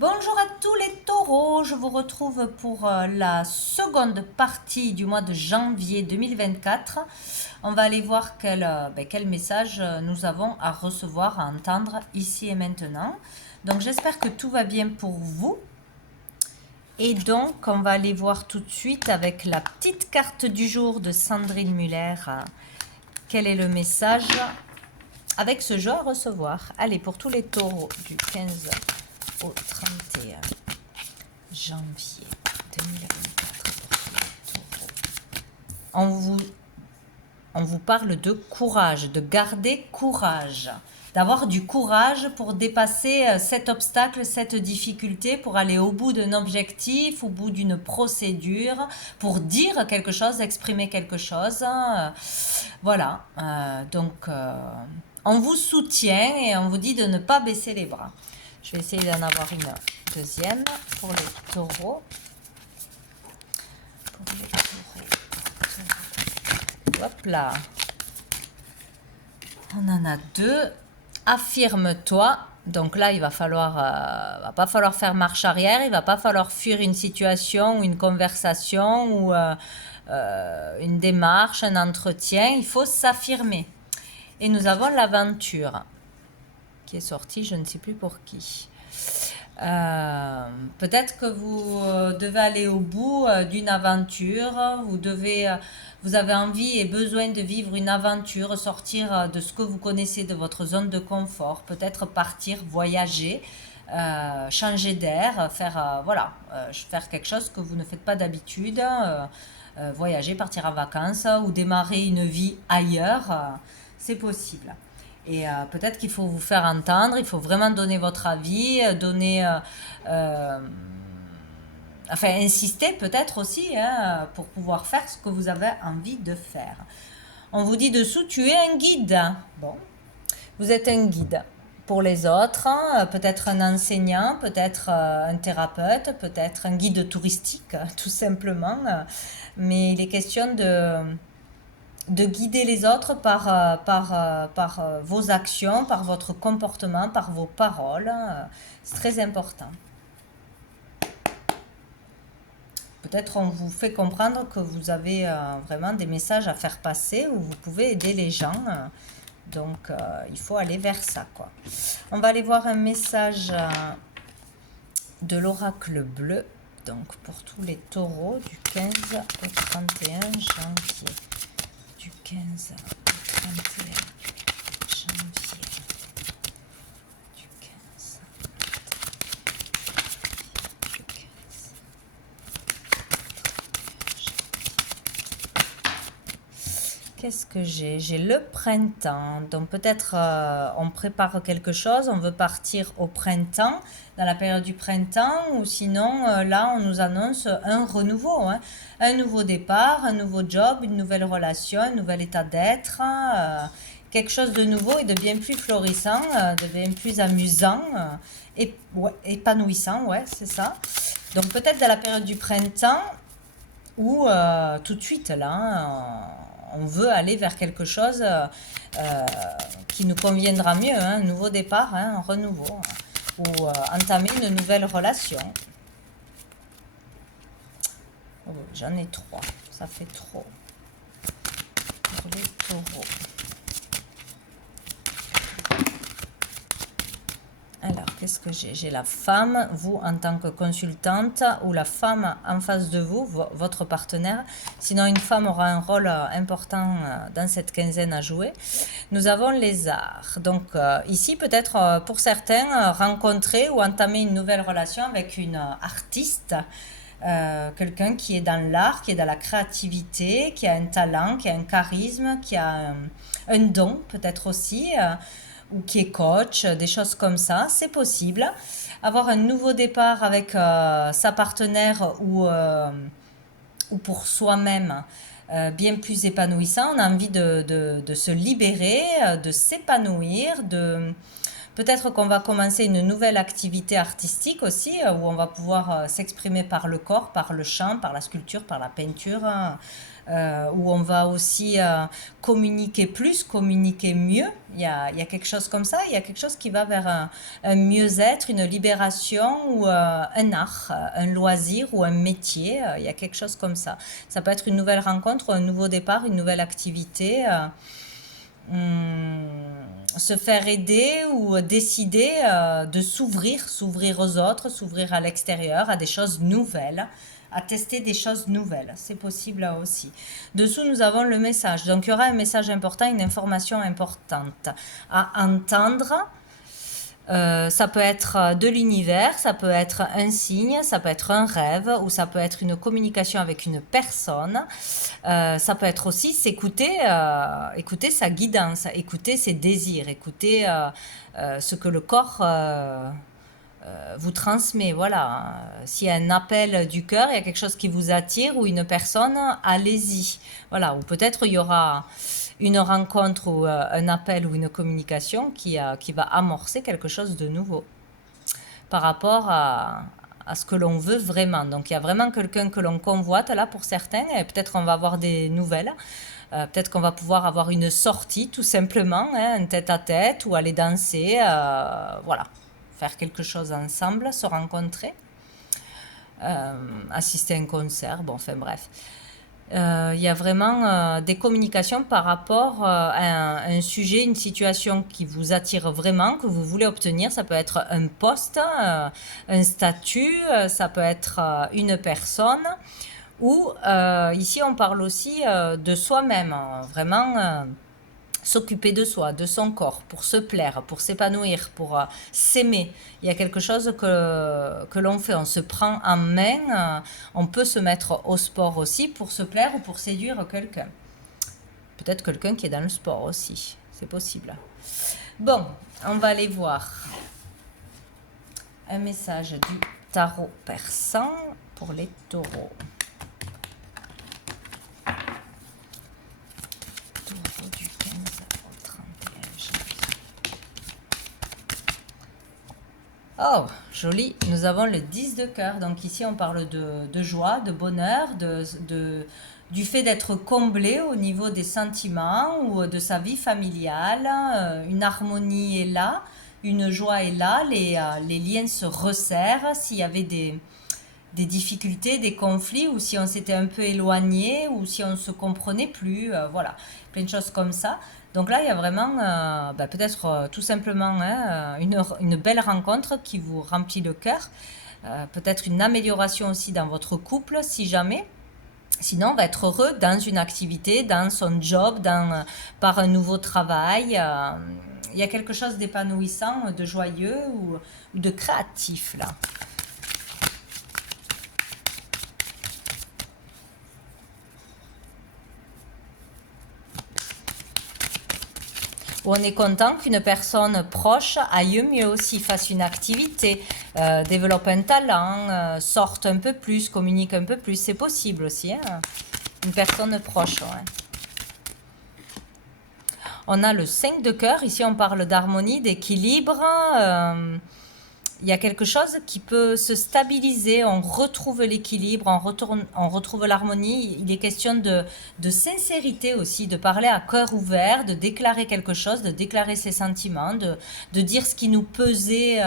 Bonjour à tous les taureaux, je vous retrouve pour la seconde partie du mois de janvier 2024. On va aller voir quel message nous avons à recevoir, à entendre ici et maintenant. Donc j'espère que tout va bien pour vous. Et donc on va aller voir tout de suite avec la petite carte du jour de Sandrine Muller. Quel est le message avec ce jeu à recevoir? Allez, pour tous les taureaux du 15 au 31 janvier 2024. On vous parle de courage, de garder courage, d'avoir du courage pour dépasser cet obstacle, cette difficulté, pour aller au bout d'un objectif, au bout d'une procédure, pour dire quelque chose, exprimer quelque chose. Voilà, on vous soutient et on vous dit de ne pas baisser les bras. Je vais essayer d'en avoir une deuxième pour les taureaux. Hop là. On en a deux. Affirme-toi. Donc là, il va pas falloir faire marche arrière. Il va pas falloir fuir une situation ou une conversation ou une démarche, un entretien. Il faut s'affirmer. Et nous avons l'aventure qui est sortie, je ne sais plus pour qui. Peut-être que vous devez aller au bout d'une aventure, vous avez envie et besoin de vivre une aventure, sortir de ce que vous connaissez, de votre zone de confort, peut-être partir, voyager, changer d'air, faire quelque chose que vous ne faites pas d'habitude, voyager, partir en vacances ou démarrer une vie ailleurs, c'est possible. Et peut-être qu'il faut vous faire entendre, il faut vraiment donner votre avis, insister peut-être aussi pour pouvoir faire ce que vous avez envie de faire. On vous dit dessous, tu es un guide. Bon, vous êtes un guide pour les autres, peut-être un enseignant, peut-être un thérapeute, peut-être un guide touristique, tout simplement. Mais il est question de guider les autres par vos actions, par votre comportement, par vos paroles. C'est très important. Peut-être on vous fait comprendre que vous avez vraiment des messages à faire passer où vous pouvez aider les gens. Donc, il faut aller vers ça, quoi. On va aller voir un message de l'oracle bleu. Donc, pour tous les taureaux du 15 au 31 janvier. Du 15 au 31 janvier. Du 15 du 15. Qu'est-ce que j'ai? J'ai le printemps. Donc peut-être on prépare quelque chose, on veut partir au printemps, dans la période du printemps, ou sinon là on nous annonce un renouveau, hein. Un nouveau départ, un nouveau job, une nouvelle relation, un nouvel état d'être, quelque chose de nouveau et de bien plus florissant, de bien plus amusant et épanouissant, ouais, c'est ça. Donc peut-être dans la période du printemps ou tout de suite là, hein, on veut aller vers quelque chose qui nous conviendra mieux, hein, un nouveau départ, hein, un renouveau, ou entamer une nouvelle relation. Oh, j'en ai trois, ça fait trop pour les taureaux. Alors, qu'est-ce que j'ai? J'ai la femme, vous en tant que consultante, ou la femme en face de vous, votre partenaire. Sinon, une femme aura un rôle important dans cette quinzaine à jouer. Nous avons les arts. Donc, ici, peut-être pour certains, rencontrer ou entamer une nouvelle relation avec une artiste. Quelqu'un qui est dans l'art, qui est dans la créativité, qui a un talent, qui a un charisme, qui a un don peut-être aussi, ou qui est coach, des choses comme ça, c'est possible. Avoir un nouveau départ avec sa partenaire ou pour soi-même, bien plus épanouissant. On a envie de se libérer, de s'épanouir, Peut-être qu'on va commencer une nouvelle activité artistique aussi, où on va pouvoir s'exprimer par le corps, par le chant, par la sculpture, par la peinture, hein, où on va aussi communiquer plus, communiquer mieux. Il y a quelque chose comme ça, il y a quelque chose qui va vers un mieux-être, une libération ou un art, un loisir ou un métier. Il y a quelque chose comme ça. Ça peut être une nouvelle rencontre, un nouveau départ, une nouvelle activité. Se faire aider ou décider de s'ouvrir aux autres, s'ouvrir à l'extérieur, à des choses nouvelles, à tester des choses nouvelles. C'est possible là aussi. Dessous, nous avons le message. Donc, il y aura un message important, une information importante à entendre. Ça peut être de l'univers, ça peut être un signe, ça peut être un rêve ou ça peut être une communication avec une personne. Ça peut être aussi s'écouter, écouter sa guidance, écouter ses désirs, écouter ce que le corps vous transmet. Voilà. S'il y a un appel du cœur, il y a quelque chose qui vous attire ou une personne, allez-y. Voilà. Ou peut-être il y aura une rencontre ou un appel ou une communication qui va amorcer quelque chose de nouveau par rapport à ce que l'on veut vraiment. Donc il y a vraiment quelqu'un que l'on convoite là pour certains, et peut-être on va avoir des nouvelles. Peut-être qu'on va pouvoir avoir une sortie tout simplement, hein, un tête-à-tête ou aller danser, voilà, faire quelque chose ensemble, se rencontrer, assister à un concert, bon, enfin bref. Il y a vraiment des communications par rapport à un sujet, une situation qui vous attire vraiment, que vous voulez obtenir. Ça peut être un poste, un statut, ça peut être une personne. Ou ici, on parle aussi de soi-même, vraiment s'occuper de soi, de son corps, pour se plaire, pour s'épanouir, pour s'aimer. Il y a quelque chose que l'on fait, on se prend en main, on peut se mettre au sport aussi pour se plaire ou pour séduire quelqu'un. Peut-être quelqu'un qui est dans le sport aussi, c'est possible. Bon, on va aller voir un message du tarot persan pour les taureaux. Oh, joli. Nous avons le 10 de cœur. Donc ici, on parle de joie, de bonheur, du fait d'être comblé au niveau des sentiments ou de sa vie familiale. Une harmonie est là, une joie est là, les liens se resserrent. S'il y avait des difficultés, des conflits, ou si on s'était un peu éloigné, ou si on ne se comprenait plus, voilà, plein de choses comme ça. Donc là, il y a vraiment, peut-être tout simplement hein, une belle rencontre qui vous remplit le cœur, peut-être une amélioration aussi dans votre couple, si jamais. Sinon, on va être heureux dans une activité, dans son job, par un nouveau travail. Il y a quelque chose d'épanouissant, de joyeux ou de créatif là. Où on est content qu'une personne proche aille mieux aussi, fasse une activité, développe un talent, sorte un peu plus, communique un peu plus. C'est possible aussi, hein, une personne proche. Ouais. On a le 5 de cœur. Ici, on parle d'harmonie, d'équilibre. Il y a quelque chose qui peut se stabiliser, on retrouve l'équilibre, on retrouve l'harmonie. Il est question de sincérité aussi, de parler à cœur ouvert, de déclarer quelque chose, de déclarer ses sentiments, de dire ce qui nous pesait,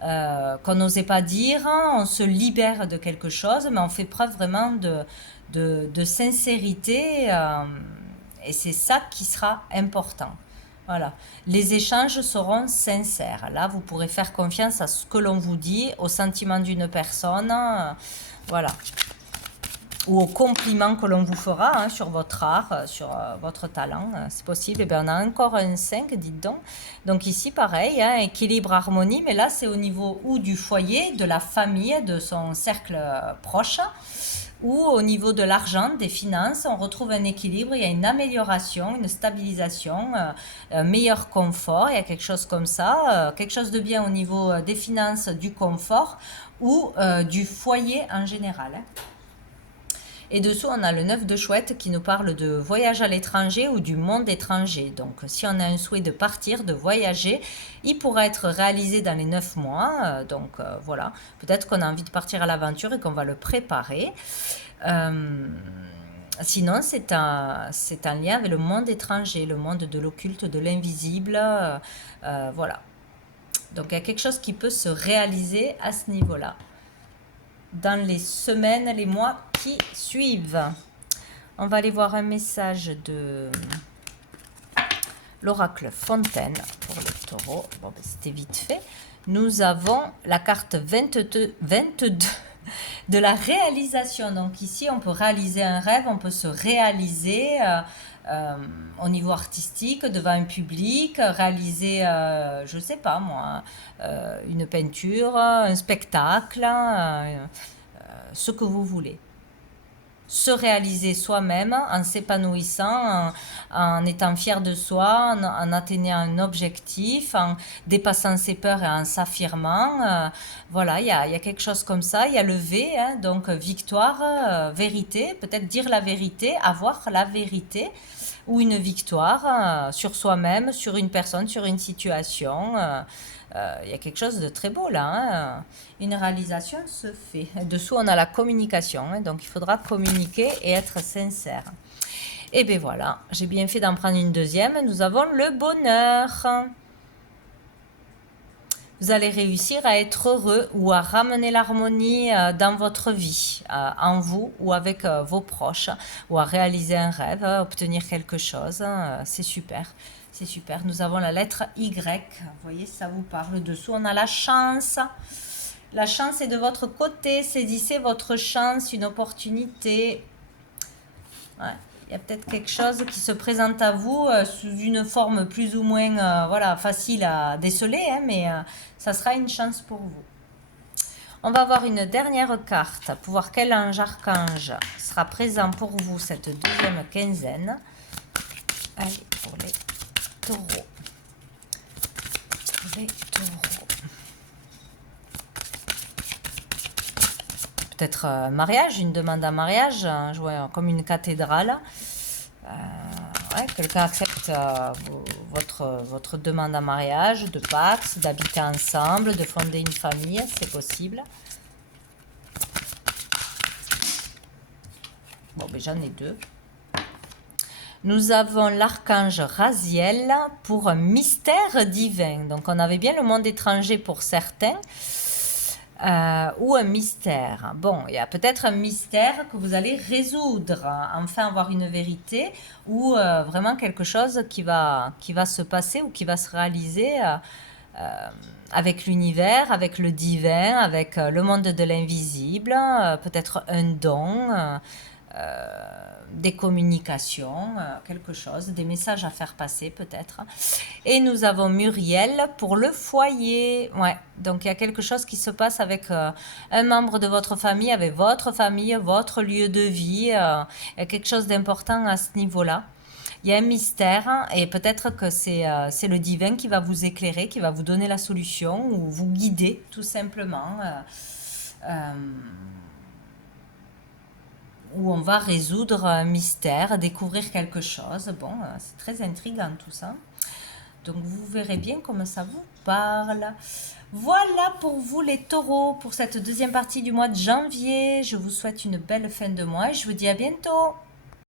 qu'on n'osait pas dire. On se libère de quelque chose, mais on fait preuve vraiment de sincérité, et c'est ça qui sera important. Voilà. Les échanges seront sincères. Là, vous pourrez faire confiance à ce que l'on vous dit, au sentiment d'une personne, voilà. Ou aux compliments que l'on vous fera hein, sur votre art, sur votre talent. C'est possible. Et bien, on a encore un 5, dites donc. Donc ici, pareil, hein, équilibre, harmonie. Mais là, c'est au niveau ou du foyer, de la famille, de son cercle proche. Ou au niveau de l'argent, des finances, on retrouve un équilibre, il y a une amélioration, une stabilisation, un meilleur confort, il y a quelque chose comme ça, quelque chose de bien au niveau des finances, du confort ou du foyer en général. Hein. Et dessous, on a le 9 de chouette qui nous parle de voyage à l'étranger ou du monde étranger. Donc, si on a un souhait de partir, de voyager, il pourra être réalisé dans les 9 mois. Voilà, peut-être qu'on a envie de partir à l'aventure et qu'on va le préparer. Sinon, c'est un lien avec le monde étranger, le monde de l'occulte, de l'invisible. Voilà. Donc, il y a quelque chose qui peut se réaliser à ce niveau-là dans les semaines, les mois qui suivent. On va aller voir un message de l'oracle Fontaine pour les taureaux. Bon, ben, c'était vite fait. Nous avons la carte 22 de la réalisation. Donc ici, on peut réaliser un rêve, on peut se réaliser au niveau artistique, devant un public, réaliser, je ne sais pas moi, une peinture, un spectacle, ce que vous voulez. Se réaliser soi-même en s'épanouissant, en étant fier de soi, en atteignant un objectif, en dépassant ses peurs et en s'affirmant. Voilà, il y a quelque chose comme ça. Il y a le V, hein, donc victoire, vérité, peut-être dire la vérité, avoir la vérité, ou une victoire sur soi-même, sur une personne, sur une situation. Il y a quelque chose de très beau là, hein. Une réalisation se fait. Dessous, on a la communication, hein, donc il faudra communiquer et être sincère. Et bien voilà, j'ai bien fait d'en prendre une deuxième. Nous avons le bonheur. Vous allez réussir à être heureux ou à ramener l'harmonie dans votre vie, en vous ou avec vos proches, ou à réaliser un rêve, obtenir quelque chose. C'est super. C'est super. Nous avons la lettre Y. Vous voyez, ça vous parle. Dessous, on a la chance. La chance est de votre côté. Saisissez votre chance, une opportunité. Ouais. Il y a peut-être quelque chose qui se présente à vous sous une forme plus ou moins voilà, facile à déceler, hein, mais ça sera une chance pour vous. On va avoir une dernière carte pour voir quel ange archange sera présent pour vous cette deuxième quinzaine. Allez, pour les taureaux. Pour les taureaux. Peut-être un mariage, une demande en mariage, hein, comme une cathédrale. Ouais, quelqu'un accepte votre demande en mariage, de pax, d'habiter ensemble, de fonder une famille, c'est possible. Bon, ben j'en ai deux. Nous avons l'archange Raziel pour un mystère divin. Donc, on avait bien le monde étranger pour certains. Ou un mystère. Bon, il y a peut-être un mystère que vous allez résoudre, enfin avoir une vérité, ou vraiment quelque chose qui va se passer ou qui va se réaliser avec l'univers, avec le divin, avec le monde de l'invisible, peut-être un don, des communications, quelque chose, des messages à faire passer peut-être. Et nous avons Muriel pour le foyer. Ouais, donc il y a quelque chose qui se passe avec un membre de votre famille, avec votre famille, votre lieu de vie. Il y a quelque chose d'important à ce niveau-là. Il y a un mystère et peut-être que c'est le divin qui va vous éclairer, qui va vous donner la solution ou vous guider tout simplement. Où on va résoudre un mystère, découvrir quelque chose. Bon, c'est très intriguant tout ça. Donc vous verrez bien comment ça vous parle. Voilà pour vous les taureaux, pour cette deuxième partie du mois de janvier. Je vous souhaite une belle fin de mois et je vous dis à bientôt.